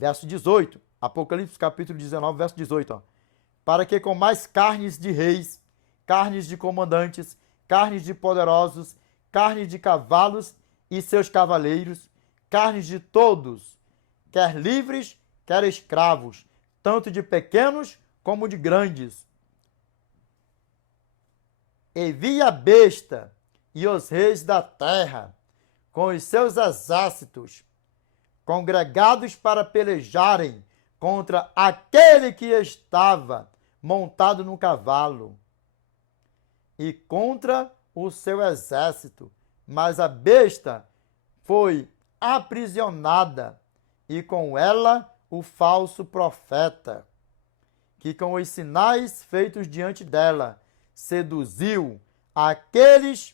Verso 18, Apocalipse capítulo 19, verso 18. Ó. Para que comais carnes de reis, carnes de comandantes, carnes de poderosos, carnes de cavalos e seus cavaleiros, carnes de todos, quer livres, quer escravos, tanto de pequenos como de grandes. E vi a besta e os reis da terra, com os seus exércitos, congregados para pelejarem contra aquele que estava montado no cavalo e contra o seu exército. Mas a besta foi aprisionada e com ela o falso profeta, que com os sinais feitos diante dela seduziu aqueles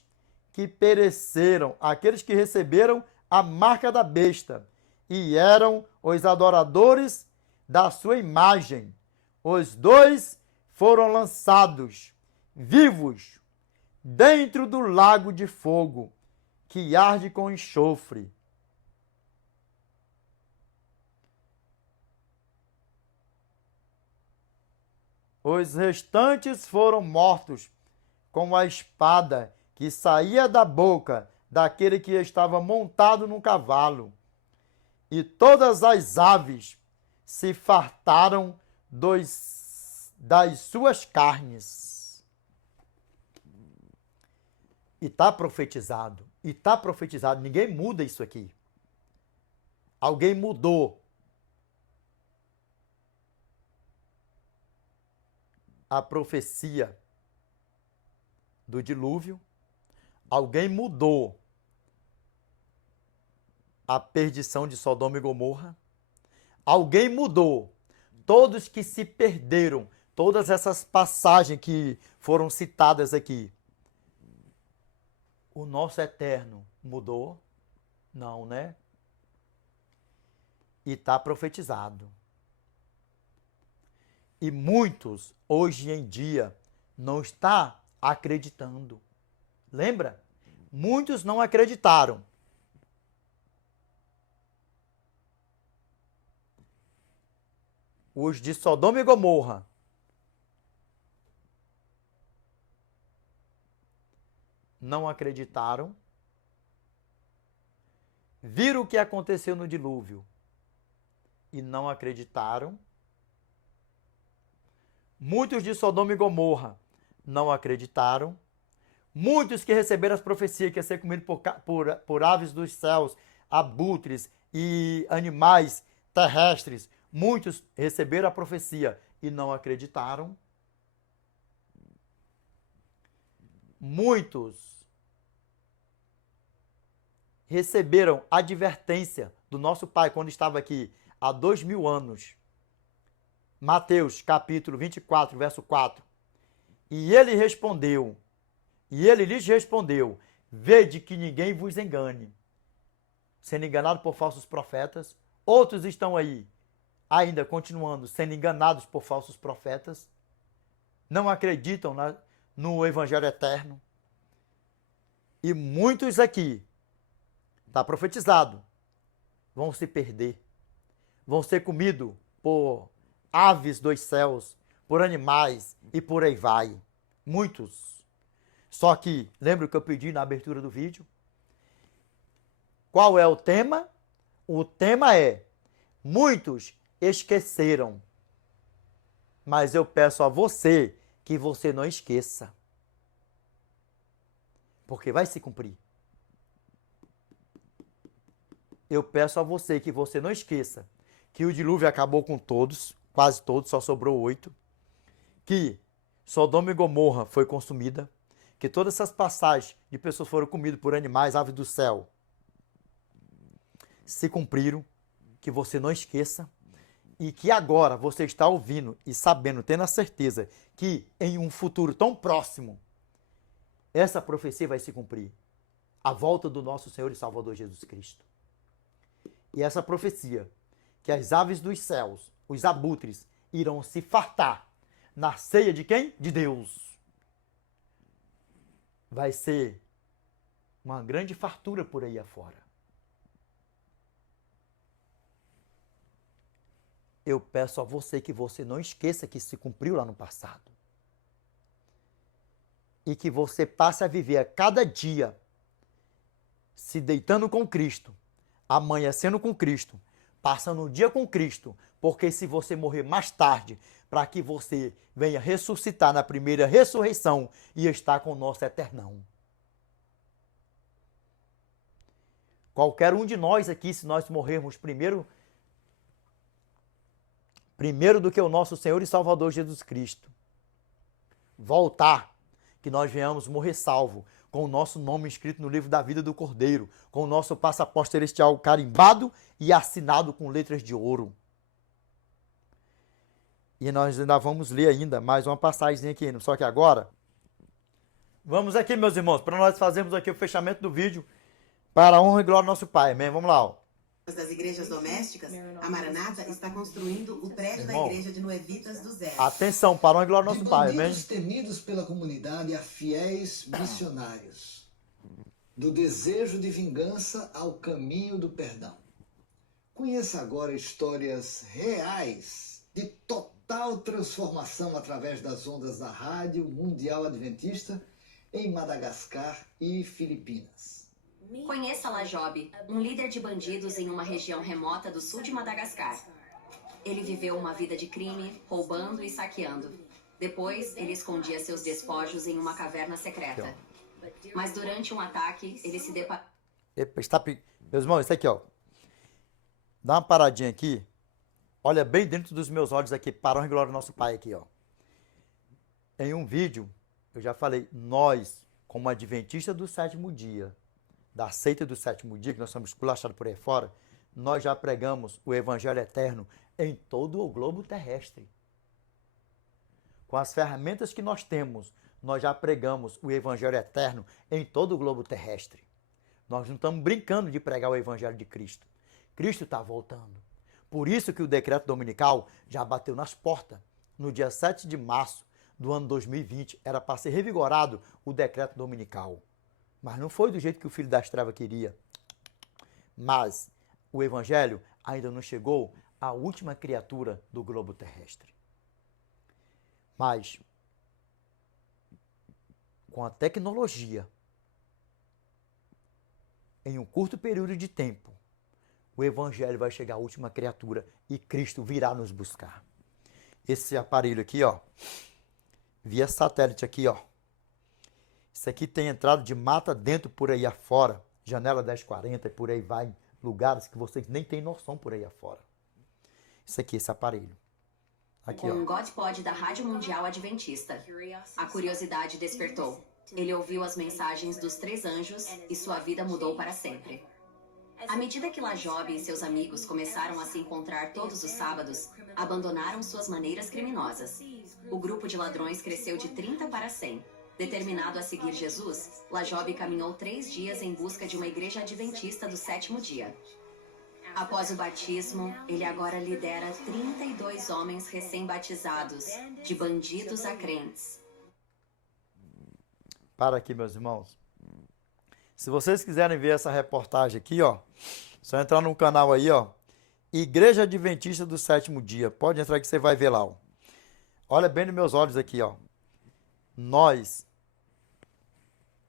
que pereceram, aqueles que receberam a marca da besta e eram os adoradores da sua imagem. Os dois foram lançados vivos dentro do lago de fogo que arde com enxofre. Os restantes foram mortos com a espada que saía da boca daquele que estava montado no cavalo. E todas as aves se fartaram das suas carnes. E está profetizado. E está profetizado. Ninguém muda isso aqui. Alguém mudou a profecia do dilúvio. Alguém mudou a perdição de Sodoma e Gomorra. Alguém mudou todos que se perderam, todas essas passagens que foram citadas aqui. O nosso eterno mudou? Não, né? E está profetizado. E muitos, hoje em dia, não estão acreditando. Lembra? Muitos não acreditaram. Os de Sodoma e Gomorra não acreditaram. Viram o que aconteceu no dilúvio e não acreditaram. Muitos de Sodoma e Gomorra não acreditaram. Muitos que receberam as profecias que ia ser comido por aves dos céus, abutres e animais terrestres, muitos receberam a profecia e não acreditaram. Muitos receberam advertência do nosso Pai quando estava aqui há 2000 anos. Mateus capítulo 24, verso 4. E ele lhes respondeu, vede que ninguém vos engane. Sendo enganado por falsos profetas, outros estão aí, ainda continuando sendo enganados por falsos profetas, não acreditam no Evangelho eterno. E muitos aqui, está profetizado, vão se perder, vão ser comidos por aves dos céus, por animais e por aí vai. Muitos. Só que, lembra o que eu pedi na abertura do vídeo? Qual é o tema? O tema é, muitos esqueceram. Mas eu peço a você que você não esqueça. Porque vai se cumprir. Eu peço a você que você não esqueça que o dilúvio acabou com todos, quase todos, só sobrou 8. Que Sodoma e Gomorra foi consumida. Que todas essas passagens de pessoas foram comidas por animais, aves do céu, se cumpriram. Que você não esqueça. E que agora você está ouvindo e sabendo, tendo a certeza que em um futuro tão próximo, essa profecia vai se cumprir. A volta do nosso Senhor e Salvador Jesus Cristo. E essa profecia, que as aves dos céus, os abutres, irão se fartar na ceia de quem? De Deus. Vai ser uma grande fartura por aí afora. eu peço a você que você não esqueça que se cumpriu lá no passado. E que você passe a viver a cada dia se deitando com Cristo, amanhecendo com Cristo, passando o dia com Cristo, porque se você morrer mais tarde, para que você venha ressuscitar na primeira ressurreição e estar com o nosso eternão. Qualquer um de nós aqui, se nós morrermos primeiro do que o nosso Senhor e Salvador Jesus Cristo, voltar, que nós venhamos morrer salvo, com o nosso nome escrito no livro da vida do Cordeiro, com o nosso passaporte celestial carimbado e assinado com letras de ouro. E nós ainda vamos ler ainda mais uma passagem aqui, só que agora, vamos aqui, meus irmãos, para nós fazermos aqui o fechamento do vídeo, para a honra e glória do nosso Pai, amém? Vamos lá, ó. Das igrejas domésticas, a Maranata está construindo o prédio da igreja de Noevitas do Zé. Atenção, para a honra e glória do nosso Pai, amém? De bandidos temidos pela comunidade a fiéis missionários. Do desejo de vingança ao caminho do perdão. Conheça agora histórias reais de total transformação através das ondas da Rádio Mundial Adventista em Madagascar e Filipinas. Conheça Lajob, um líder de bandidos em uma região remota do sul de Madagascar. Ele viveu uma vida de crime, roubando e saqueando. Depois, ele escondia seus despojos em uma caverna secreta. Mas durante um ataque, ele se deparou... Meus irmãos, isso aqui, ó. Dá uma paradinha aqui. Olha bem dentro dos meus olhos aqui, para a honra e glória do nosso Pai aqui, ó. Em um vídeo, eu já falei, nós, como adventista do sétimo dia, da seita do sétimo dia, que nós somos esculachados por aí fora, nós já pregamos o Evangelho eterno em todo o globo terrestre. Com as ferramentas que nós temos, nós já pregamos o Evangelho eterno em todo o globo terrestre. Nós não estamos brincando de pregar o Evangelho de Cristo. Cristo está voltando. Por isso que o decreto dominical já bateu nas portas. No dia 7 de março do ano 2020, era para ser revigorado o decreto dominical. Mas não foi do jeito que o filho das trevas queria. Mas o Evangelho ainda não chegou à última criatura do globo terrestre. Mas, com a tecnologia, em um curto período de tempo, o Evangelho vai chegar à última criatura e Cristo virá nos buscar. Esse aparelho aqui, ó, via satélite aqui, ó. Isso aqui tem entrado de mata dentro por aí afora, janela 1040 e por aí vai, lugares que vocês nem têm noção por aí afora. Isso aqui, esse aparelho. Aqui, Com um ó. Godpod da Rádio Mundial Adventista. A curiosidade despertou. Ele ouviu as mensagens dos 3 anjos e sua vida mudou para sempre. À medida que Lajob e seus amigos começaram a se encontrar todos os sábados, abandonaram suas maneiras criminosas. O grupo de ladrões cresceu de 30 para 100. Determinado a seguir Jesus, Lajob caminhou 3 dias em busca de uma igreja adventista do sétimo dia. Após o batismo, ele agora lidera 32 homens recém-batizados, de bandidos a crentes. Para aqui, meus irmãos. Se vocês quiserem ver essa reportagem aqui, ó, só entrar no canal aí, ó, Igreja Adventista do Sétimo Dia. Pode entrar que você vai ver lá, ó. Olha bem nos meus olhos aqui, ó. Nós,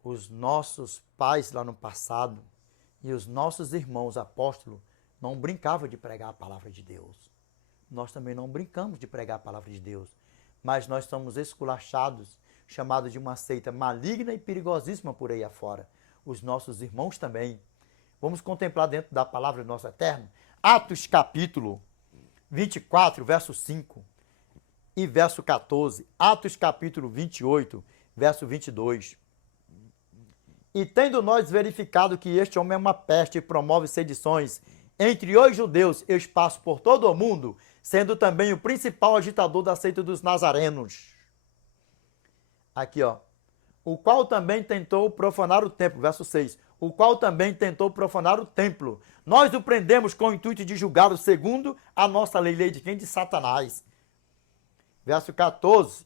os nossos pais lá no passado e os nossos irmãos apóstolos não brincavam de pregar a palavra de Deus. Nós também não brincamos de pregar a palavra de Deus. Mas nós somos esculachados, chamados de uma seita maligna e perigosíssima por aí afora. Os nossos irmãos também. Vamos contemplar dentro da palavra do nosso Eterno. Atos capítulo 24, verso 5 e verso 14. Atos capítulo 28, verso 22. E tendo nós verificado que este homem é uma peste e promove sedições entre os judeus e espaço por todo o mundo, sendo também o principal agitador da seita dos nazarenos. Aqui, ó. O qual também tentou profanar o templo, verso 6. O qual também tentou profanar o templo. Nós o prendemos com o intuito de julgá-lo segundo a nossa lei. Lei de quem? De Satanás. Verso 14.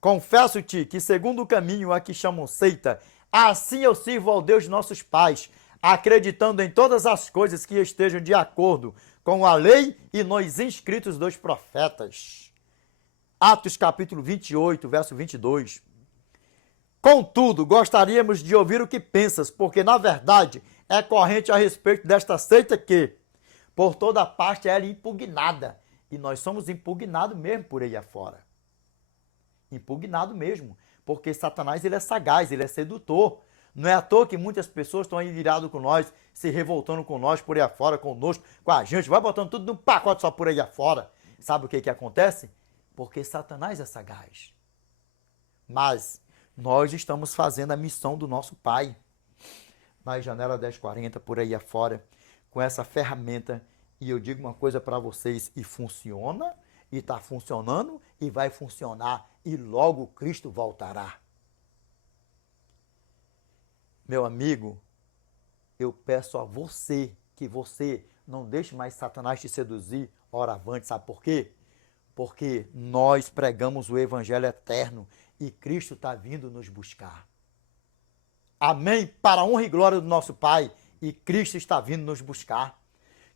Confesso-te que segundo o caminho a que chamam seita, assim eu sirvo ao Deus de nossos pais, acreditando em todas as coisas que estejam de acordo com a lei e nos inscritos dos profetas. Atos capítulo 28, verso 22. Contudo, gostaríamos de ouvir o que pensas, porque na verdade é corrente a respeito desta seita que, por toda parte, era impugnada. E nós somos impugnados mesmo por aí afora. Impugnado mesmo, porque Satanás ele é sagaz, ele é sedutor. Não é à toa que muitas pessoas estão aí viradas com nós, se revoltando com nós por aí afora, conosco, com a gente, vai botando tudo num pacote só por aí afora. Sabe o que acontece? Porque Satanás é sagaz. Mas nós estamos fazendo a missão do nosso Pai, na janela 1040, por aí afora, com essa ferramenta. E eu digo uma coisa para vocês, e funciona, e está funcionando, e vai funcionar, e logo Cristo voltará. Meu amigo, eu peço a você que você não deixe mais Satanás te seduzir hora avante. Sabe por quê? Porque nós pregamos o evangelho eterno e Cristo está vindo nos buscar. Amém? Para a honra e glória do nosso Pai, e Cristo está vindo nos buscar.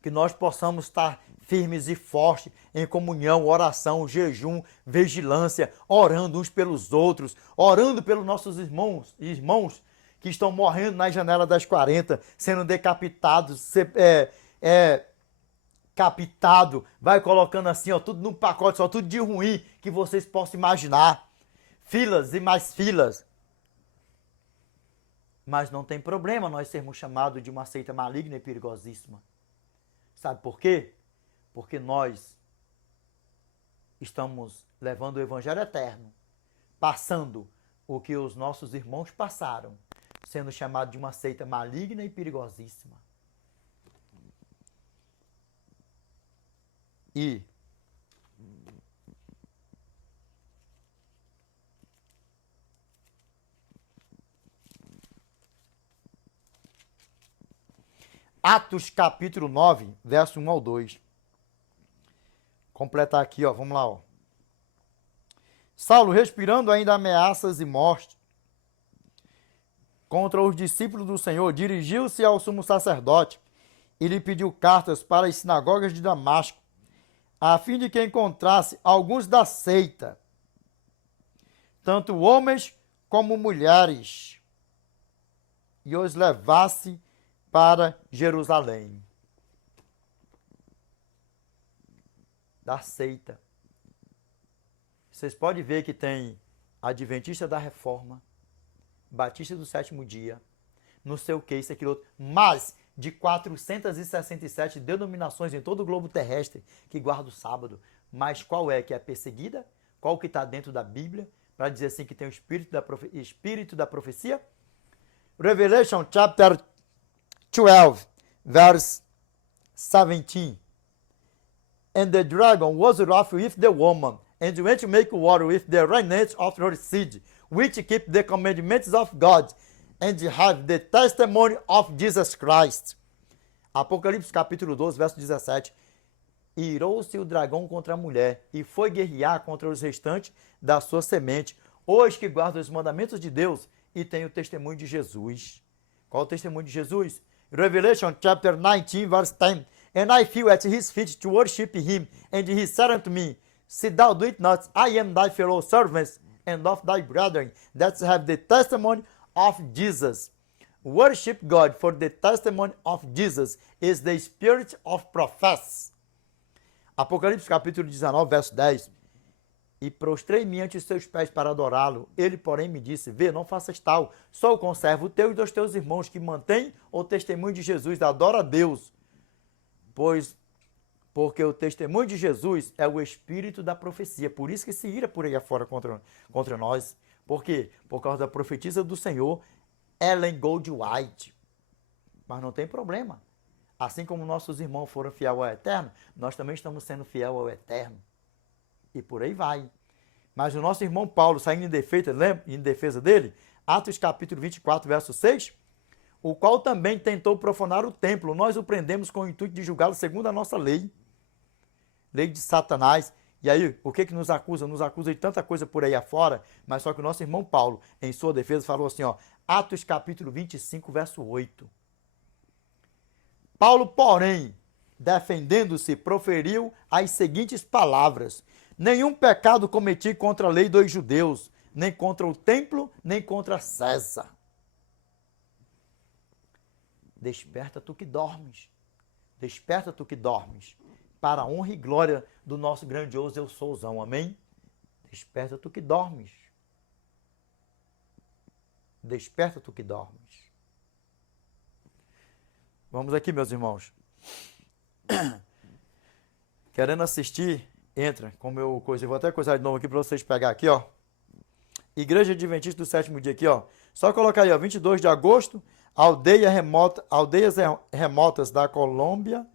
Que nós possamos estar firmes e fortes em comunhão, oração, jejum, vigilância, orando uns pelos outros, orando pelos nossos irmãos que estão morrendo na janela das 40, sendo decapitados, captado, vai colocando assim, ó, tudo num pacote, só tudo de ruim que vocês possam imaginar. Filas e mais filas. Mas não tem problema nós sermos chamados de uma seita maligna e perigosíssima. Sabe por quê? Porque nós estamos levando o evangelho eterno, passando o que os nossos irmãos passaram, sendo chamado de uma seita maligna e perigosíssima. E Atos capítulo 9, verso 1 ao 2. Completar aqui, ó, vamos lá, ó. Saulo, respirando ainda ameaças e morte contra os discípulos do Senhor, dirigiu-se ao sumo sacerdote e lhe pediu cartas para as sinagogas de Damasco, a fim de que encontrasse alguns da seita, tanto homens como mulheres, e os levasse para Jerusalém. Da seita. Vocês podem ver que tem Adventista da Reforma, Batista do Sétimo Dia, não sei o que, isso, aquilo outro, mas de 467 denominações em todo o globo terrestre que guarda o sábado. Mas qual é que é perseguida? Qual que está dentro da Bíblia? Para dizer assim que tem o espírito da profecia? Revelation chapter 12, verse 17. And the dragon was wroth with the woman, and went to make war with the remnant of her seed, which keep the commandments of God, and have the testimony of Jesus Christ. Apocalipse capítulo 12, verso 17. Irou-se o dragão contra a mulher, e foi guerrear contra os restantes da sua semente, os que guardam os mandamentos de Deus e têm o testemunho de Jesus. Qual é o testemunho de Jesus? Revelation chapter 19, verse 10. And I fell at his feet to worship him, and he said unto me, Sit thou do it not, I am thy fellow servants, and of thy brethren, that have the testimony of Jesus. Worship God, for the testimony of Jesus is the spirit of prophecy. Apocalipse capítulo 19, verso 10. E prostrei-me ante os seus pés para adorá-lo. Ele, porém, me disse, vê, não faças tal. Só o conservo teu e dos teus irmãos que mantêm o testemunho de Jesus. Adora a Deus. Porque o testemunho de Jesus é o espírito da profecia. Por isso que se ira por aí afora contra nós. Por quê? Por causa da profetisa do Senhor, Ellen Goldwhite. Mas não tem problema. Assim como nossos irmãos foram fiéis ao Eterno, nós também estamos sendo fiéis ao Eterno. E por aí vai. Mas o nosso irmão Paulo, saindo em defesa dele, Atos capítulo 24, verso 6, o qual também tentou profanar o templo. Nós o prendemos com o intuito de julgá-lo segundo a nossa lei. Lei de Satanás. E aí, o que nos acusa? Nos acusa de tanta coisa por aí afora, mas só que o nosso irmão Paulo, em sua defesa, falou assim, ó, Atos capítulo 25, verso 8. Paulo, porém, defendendo-se, proferiu as seguintes palavras: nenhum pecado cometi contra a lei dos judeus, nem contra o templo, nem contra César. Desperta tu que dormes. Desperta tu que dormes. Para a honra e glória do nosso grandioso Eu Souzão. Amém? Desperta tu que dormes. Desperta tu que dormes. Vamos aqui, meus irmãos. Querendo assistir, entra. Como eu coisei, vou até coisar de novo aqui para vocês pegar aqui, ó. Igreja Adventista do Sétimo Dia aqui, ó. Só colocar aí, ó, 22 de agosto, aldeias remotas da Colômbia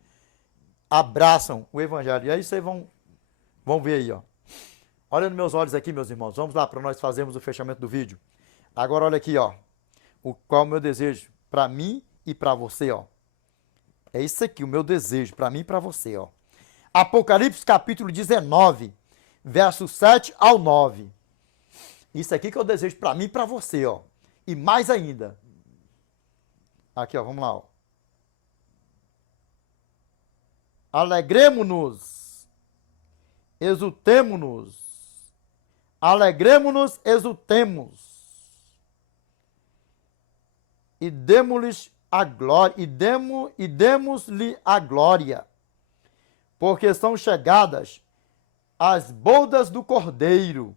abraçam o Evangelho. E aí vocês vão ver aí, ó. Olha nos meus olhos aqui, meus irmãos. Vamos lá para nós fazermos o fechamento do vídeo. Agora olha aqui, ó. Qual é o meu desejo para mim e para você, ó. É isso aqui, o meu desejo para mim e para você, ó. Apocalipse capítulo 19, verso 7 ao 9. Isso aqui que eu desejo para mim e para você, ó. E mais ainda. Aqui, ó, vamos lá, ó. Alegremo-nos, exultemo-nos. Alegremo-nos, exultemos. E demos-lhes a glória, e demos-lhe a glória, porque são chegadas as bodas do Cordeiro,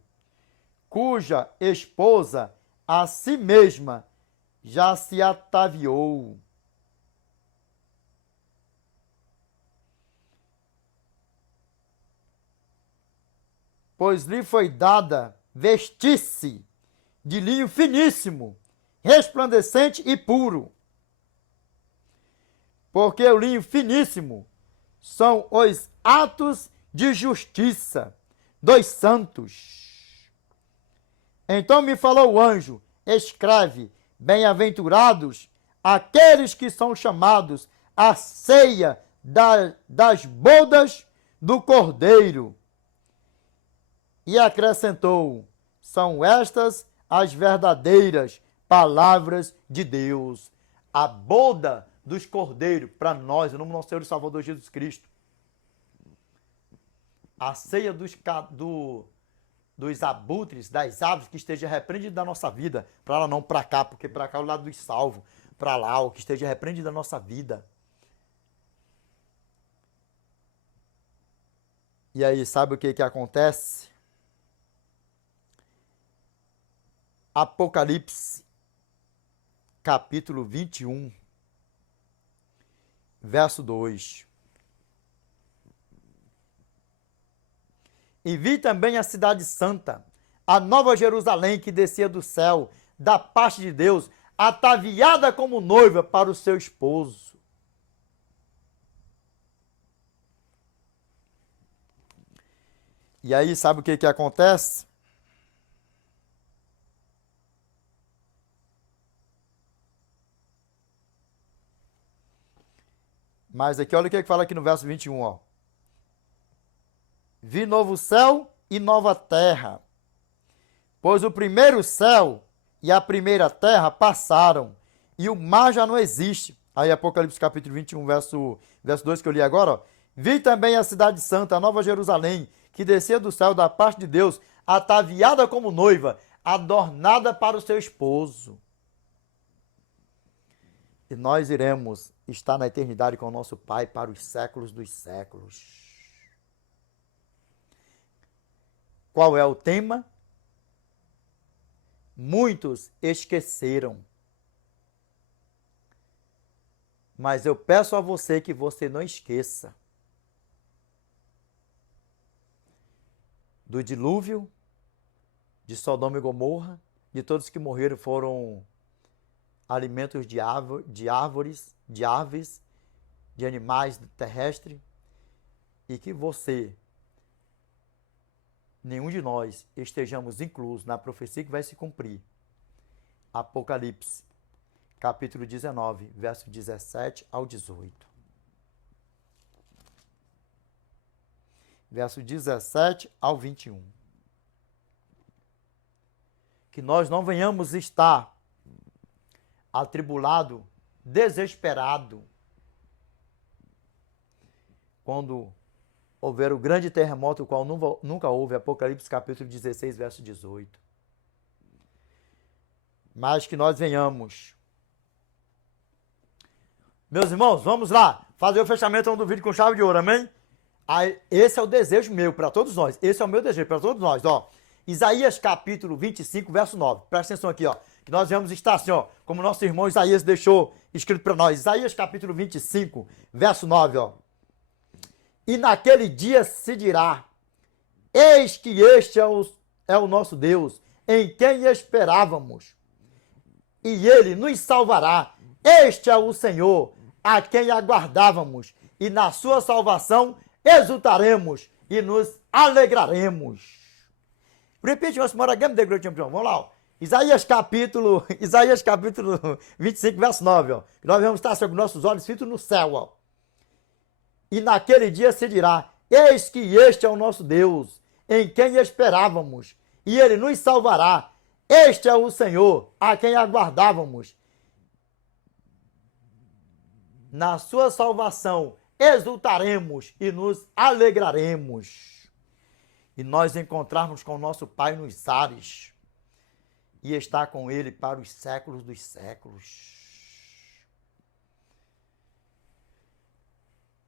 cuja esposa a si mesma já se ataviou. Pois lhe foi dada vestir-se de linho finíssimo, resplandecente e puro. Porque o linho finíssimo são os atos de justiça dos santos. Então me falou o anjo: escreve, bem-aventurados aqueles que são chamados à ceia das bodas do Cordeiro. E acrescentou: são estas as verdadeiras palavras de Deus. A boda dos Cordeiros para nós, em nome do nosso Senhor e Salvador Jesus Cristo. A ceia dos abutres, das aves que esteja repreendido da nossa vida, para lá não para cá, porque para cá é o lado dos salvos, para lá o que esteja repreendido da nossa vida. E aí, sabe o que acontece? Apocalipse, capítulo 21, verso 2. E vi também a cidade santa, a nova Jerusalém que descia do céu, da parte de Deus, ataviada como noiva para o seu esposo. E aí, sabe o que acontece? Mas aqui, olha o que fala aqui no verso 21, ó. Vi novo céu e nova terra, pois o primeiro céu e a primeira terra passaram, e o mar já não existe. Aí Apocalipse capítulo 21, verso 2 que eu li agora, ó. Vi também a cidade santa, a nova Jerusalém, que descia do céu da parte de Deus, ataviada como noiva, adornada para o seu esposo. E nós iremos estar na eternidade com o nosso Pai para os séculos dos séculos. Qual é o tema? Muitos esqueceram. Mas eu peço a você que você não esqueça do dilúvio, de Sodoma e Gomorra, de todos que morreram foram alimentos de árvores, de aves, de animais terrestres, e que você, nenhum de nós, estejamos inclusos na profecia que vai se cumprir. Apocalipse, capítulo 19, verso 17 ao 18. Verso 17 ao 21. Que nós não venhamos estar atribulado, desesperado, quando houver o grande terremoto, o qual nunca houve, Apocalipse capítulo 16, verso 18. Mas que nós venhamos. Meus irmãos, vamos lá, fazer o fechamento do vídeo com chave de ouro, amém? Aí, esse é o desejo meu para todos nós, esse é o meu desejo para todos nós, ó. Isaías capítulo 25, verso 9, presta atenção aqui, ó, que nós vamos estar assim, ó, como nosso irmão Isaías deixou escrito para nós, Isaías capítulo 25, verso 9, ó. E naquele dia se dirá, eis que este é o nosso Deus, em quem esperávamos, e ele nos salvará. Este é o Senhor, a quem aguardávamos, e na sua salvação exultaremos e nos alegraremos. Repete, vamos lá, ó. Isaías capítulo 25, verso 9, ó. Nós vamos estar sobre nossos olhos fitos no céu, ó. E naquele dia se dirá, eis que este é o nosso Deus, em quem esperávamos, e ele nos salvará. Este é o Senhor, a quem aguardávamos. Na sua salvação exultaremos e nos alegraremos. E nós encontrarmos com o nosso Pai nos ares e estar com Ele para os séculos dos séculos.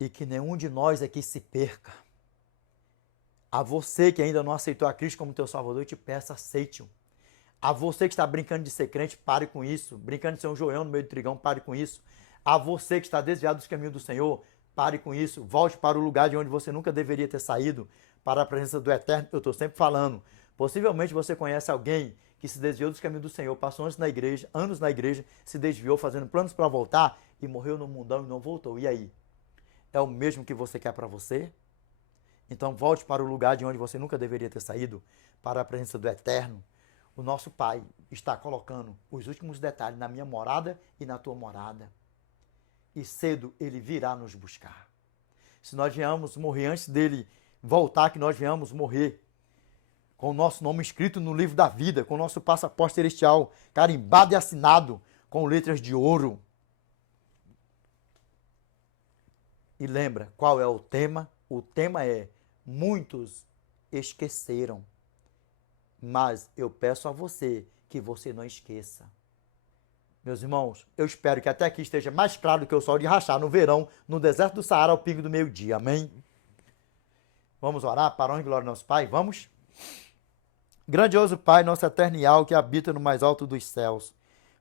E que nenhum de nós aqui se perca. A você que ainda não aceitou a Cristo como teu Salvador, eu te peço, aceite-o. A você que está brincando de ser crente, pare com isso. Brincando de ser um joelhão no meio do trigão, pare com isso. A você que está desviado dos caminhos do Senhor, pare com isso. Volte para o lugar de onde você nunca deveria ter saído, para a presença do Eterno. Eu estou sempre falando. Possivelmente você conhece alguém que se desviou dos caminhos do Senhor, passou anos na igreja, se desviou fazendo planos para voltar e morreu no mundão e não voltou. E aí? É o mesmo que você quer para você? Então volte para o lugar de onde você nunca deveria ter saído, para a presença do Eterno. O nosso Pai está colocando os últimos detalhes na minha morada e na tua morada. E cedo Ele virá nos buscar. Se nós viemos morrer antes dEle voltar, que nós viemos morrer com o nosso nome escrito no livro da vida, com o nosso passaporte celestial carimbado e assinado com letras de ouro. E lembra, qual é o tema? O tema é, muitos esqueceram. Mas eu peço a você que você não esqueça. Meus irmãos, eu espero que até aqui esteja mais claro do que o sol de rachar no verão, no deserto do Saara, ao pingo do meio-dia. Amém? Vamos orar para a honra e glória do nosso Pai? Vamos? Grandioso Pai, nosso eternial, que habita no mais alto dos céus.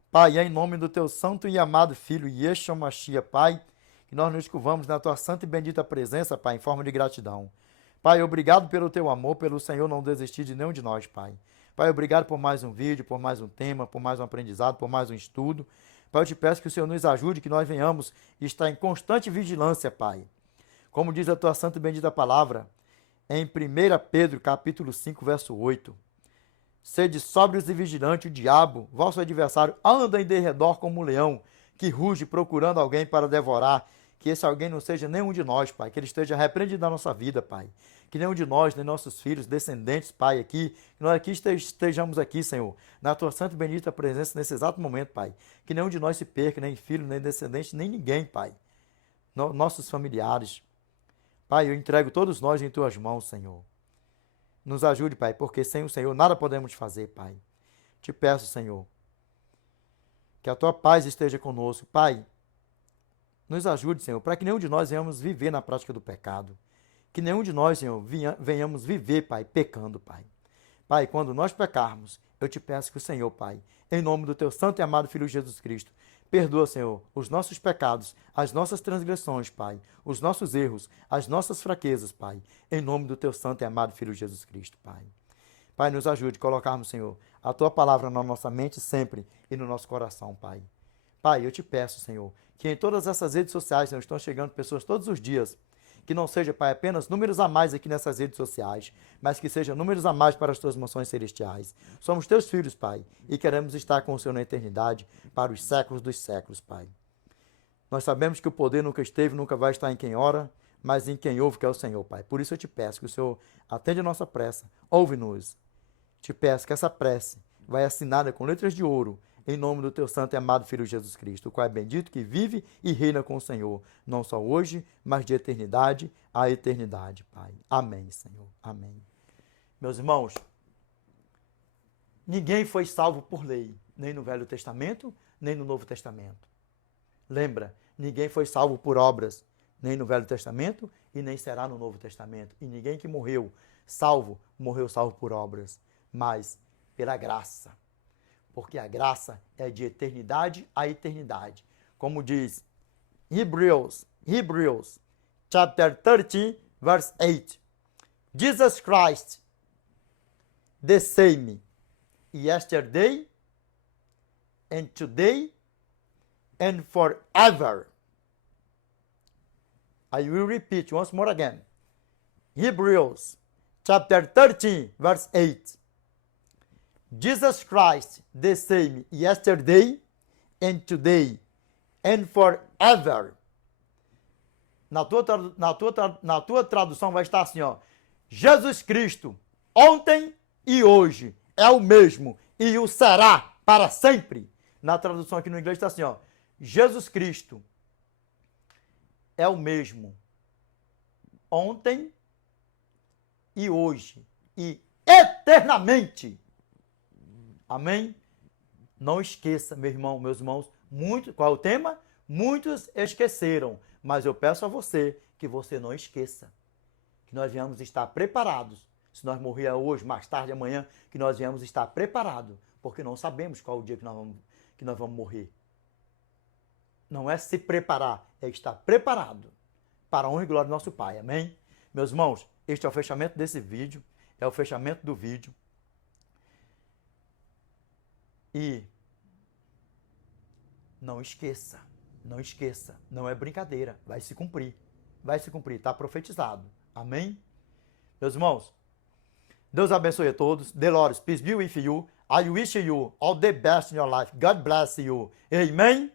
Pai, é em nome do teu santo e amado Filho, Yeshua Mashiach, Pai, que nós nos curvamos na tua santa e bendita presença, Pai, em forma de gratidão. Pai, obrigado pelo teu amor, pelo Senhor não desistir de nenhum de nós, Pai. Pai, obrigado por mais um vídeo, por mais um tema, por mais um aprendizado, por mais um estudo. Pai, eu te peço que o Senhor nos ajude, que nós venhamos estar em constante vigilância, Pai. Como diz a tua santa e bendita palavra, em 1 Pedro, capítulo 5, verso 8. Sede sóbrios e vigilantes, o diabo, vosso adversário, anda em derredor como um leão, que ruge procurando alguém para devorar. Que esse alguém não seja nenhum de nós, Pai, que ele esteja repreendido na nossa vida, Pai. Que nenhum de nós, nem nossos filhos, descendentes, Pai, aqui, que nós aqui estejamos aqui, Senhor, na tua santa e bendita presença nesse exato momento, Pai. Que nenhum de nós se perca, nem filho, nem descendente, nem ninguém, Pai. Nossos familiares. Pai, eu entrego todos nós em tuas mãos, Senhor. Nos ajude, Pai, porque sem o Senhor nada podemos fazer, Pai. Te peço, Senhor, que a tua paz esteja conosco, Pai. Nos ajude, Senhor, para que nenhum de nós venhamos viver na prática do pecado. Que nenhum de nós, Senhor, venhamos viver, Pai, pecando, Pai. Pai, quando nós pecarmos, eu te peço que o Senhor, Pai, em nome do teu santo e amado Filho Jesus Cristo, perdoa, Senhor, os nossos pecados, as nossas transgressões, Pai, os nossos erros, as nossas fraquezas, Pai, em nome do teu santo e amado Filho Jesus Cristo, Pai. Pai, nos ajude a colocarmos, Senhor, a tua palavra na nossa mente sempre e no nosso coração, Pai. Pai, eu te peço, Senhor, que em todas essas redes sociais, Senhor, estão chegando pessoas todos os dias, que não seja, Pai, apenas números a mais aqui nessas redes sociais, mas que sejam números a mais para as tuas mansões celestiais. Somos teus filhos, Pai, e queremos estar com o Senhor na eternidade, para os séculos dos séculos, Pai. Nós sabemos que o poder nunca esteve, nunca vai estar em quem ora, mas em quem ouve, que é o Senhor, Pai. Por isso eu te peço que o Senhor atende a nossa prece, ouve-nos. Te peço que essa prece vai assinada com letras de ouro, em nome do teu santo e amado Filho Jesus Cristo, o qual é bendito, que vive e reina com o Senhor, não só hoje, mas de eternidade a eternidade, Pai. Amém, Senhor. Amém. Meus irmãos, ninguém foi salvo por lei, nem no Velho Testamento, nem no Novo Testamento. Lembra, ninguém foi salvo por obras, nem no Velho Testamento e nem será no Novo Testamento. E ninguém que morreu salvo por obras, mas pela graça. Porque a graça é de eternidade a eternidade. Como diz Hebrews, chapter 13, verse 8. Jesus Christ, the same, yesterday and today and forever. I will repeat once more again. Hebrews chapter 13, verse 8. Jesus Christ, the same yesterday and today and forever. Na tua tradução vai estar assim, ó. Jesus Cristo, ontem e hoje, é o mesmo e o será para sempre. Na tradução aqui no inglês está assim, ó. Jesus Cristo é o mesmo ontem e hoje e eternamente. Amém? Não esqueça, meu irmão, meus irmãos, qual é o tema? Muitos esqueceram, mas eu peço a você que você não esqueça, que nós venhamos estar preparados. Se nós morrer hoje, mais tarde, amanhã, que nós venhamos estar preparados, porque não sabemos qual é o dia que nós vamos morrer. Não é se preparar, é estar preparado para a honra e glória do nosso Pai. Amém? Meus irmãos, este é o fechamento desse vídeo, é o fechamento do vídeo. E não esqueça, não é brincadeira, vai se cumprir, está profetizado. Amém? Meus irmãos, Deus abençoe a todos. The Lord, peace be with you. I wish you all the best in your life. God bless you. Amen?